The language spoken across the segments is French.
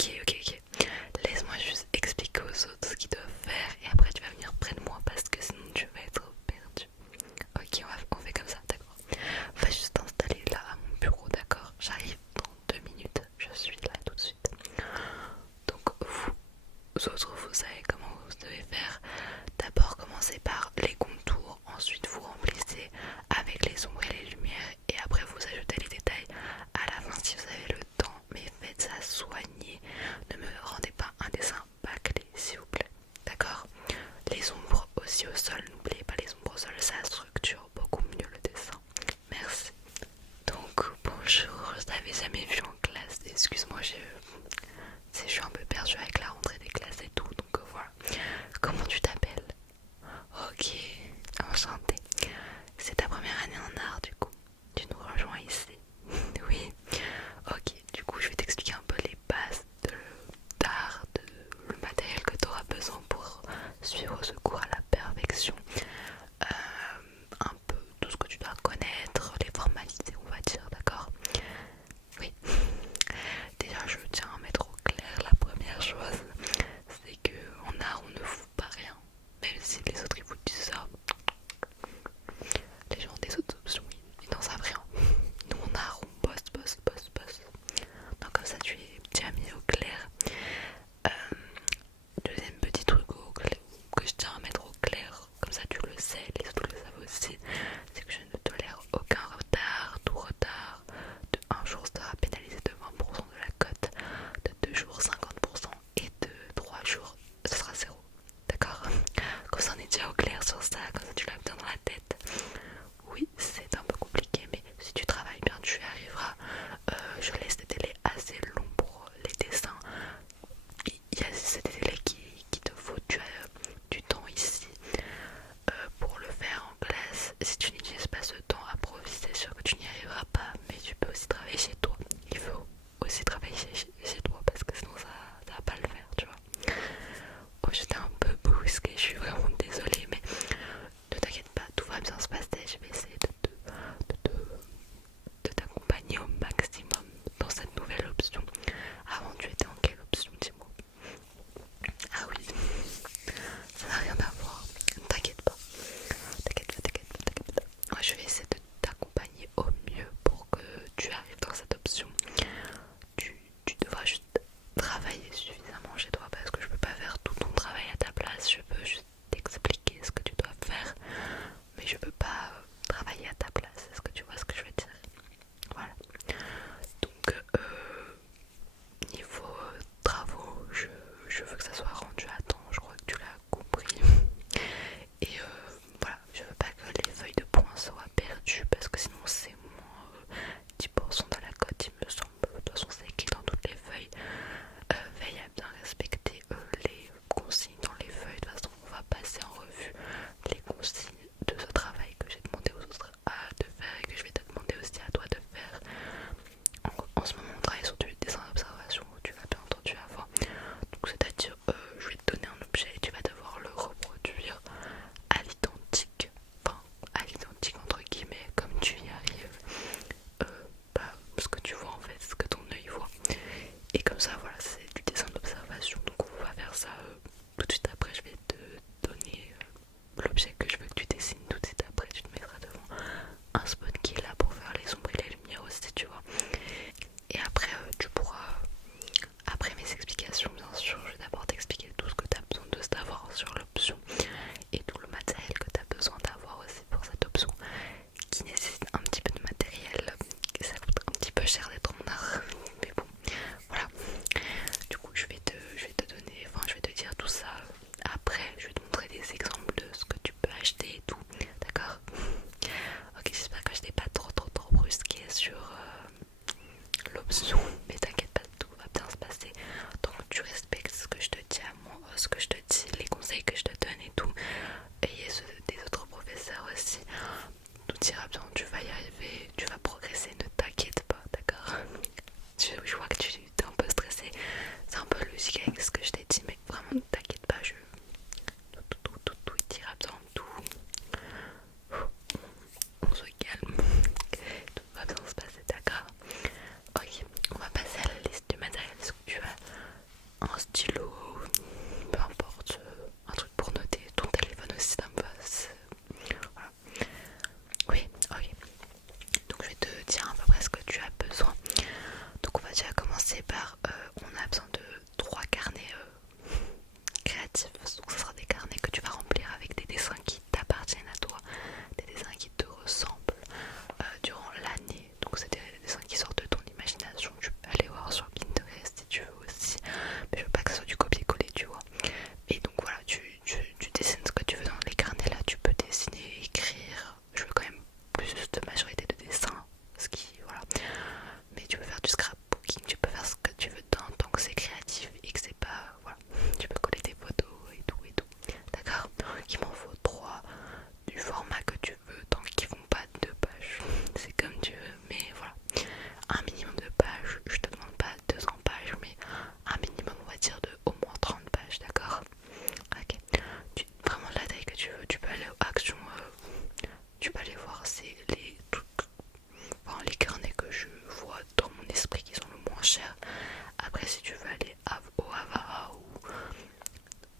Ok. Laisse-moi juste expliquer aux autres ce qu'ils doivent faire et après tu vas venir près de moi parce que sinon tu vas être perdu. Ok, on fait comme ça, d'accord. Va juste t'installer là à mon bureau, d'accord. J'arrive dans 2 minutes, je suis là tout de suite. Donc vous autres, vous savez comment vous devez faire. D'abord commencez par les contours, ensuite vous remplissez avec les ombres et les lumières et après vous ajoutez les détails à la fin si vous avez le temps, mais faites ça soigné. Ne me rendez pas un dessin bâclé s'il vous plaît, d'accord. Les ombres aussi au sol, n'oubliez pas les ombres au sol, ça structure beaucoup mieux le dessin. Merci. Donc bonjour, je t'avais jamais vu en classe, excuse-moi, je suis un peu perdue avec la rentrée des classes et tout,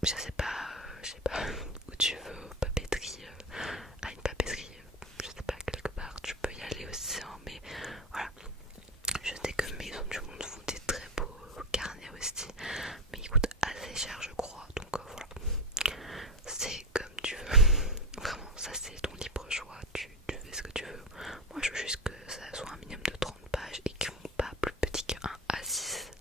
je sais pas où tu veux, papeterie, à une papeterie, je sais pas, quelque part, tu peux y aller aussi, hein, mais voilà. Je sais que Maison du Monde font des très beaux carnets aussi, mais ils coûtent assez cher, je crois, donc voilà. C'est comme tu veux, vraiment, ça c'est ton libre choix, tu fais ce que tu veux. Moi je veux juste que ça soit un minimum de 30 pages et qu'ils font pas plus petit qu'un A6.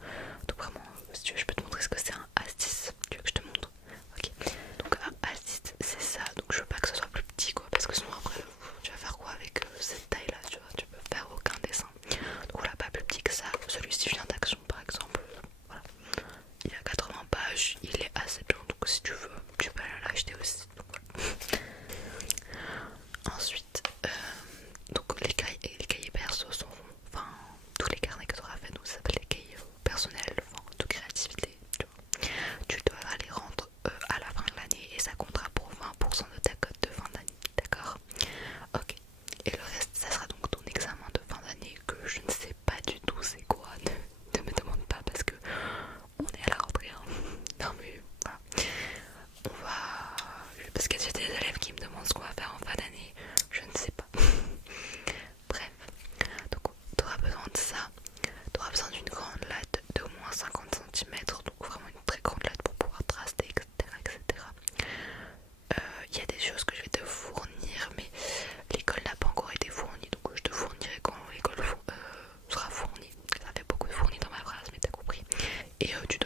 Donc vraiment, si tu veux, je peux te montrer ce que c'est un A6. Tu veux que je te montre? Ok. Donc un A6 c'est ça. Donc je veux pas que ce soit plus petit quoi, parce que sinon après tu vas faire quoi avec cette taille là, tu vois? Tu peux faire aucun dessin. Donc voilà, pas plus petit que ça. Celui-ci vient d'Action par exemple. Voilà. Il a 80 pages, il est assez bien. Donc si tu veux, tu peux aller l'acheter aussi. Donc, voilà. Ensuite, donc les cahiers perso sont, enfin tous les carnets que tu auras fait, donc ça s'appelle les cahiers personnels, enfin de créativité, tu vois. Tu dois les rendre à la fin de l'année et ça comptera pour 20% de ta cote de fin d'année, d'accord? Ok. Et le reste, ça sera donc ton examen de fin d'année que je ne sais pas du tout c'est quoi, ne me demande pas parce que on est à la rentrée, hein. Non mais voilà. On va... Parce que j'ai des élèves qui me demandent ce qu'on va faire en fin d'année, je ne sais pas. Bref, donc tu auras besoin de ça. Tu auras besoin d'une grande latte d'au moins 50 cm, donc vraiment une très grande latte pour pouvoir tracer, etc. etc. Il y a des choses que je vais te fournir, mais l'école n'a pas encore été fournie, donc je te fournirai quand l'école sera fournie. Ça fait beaucoup de fournis dans ma phrase, mais t'as compris. Et tu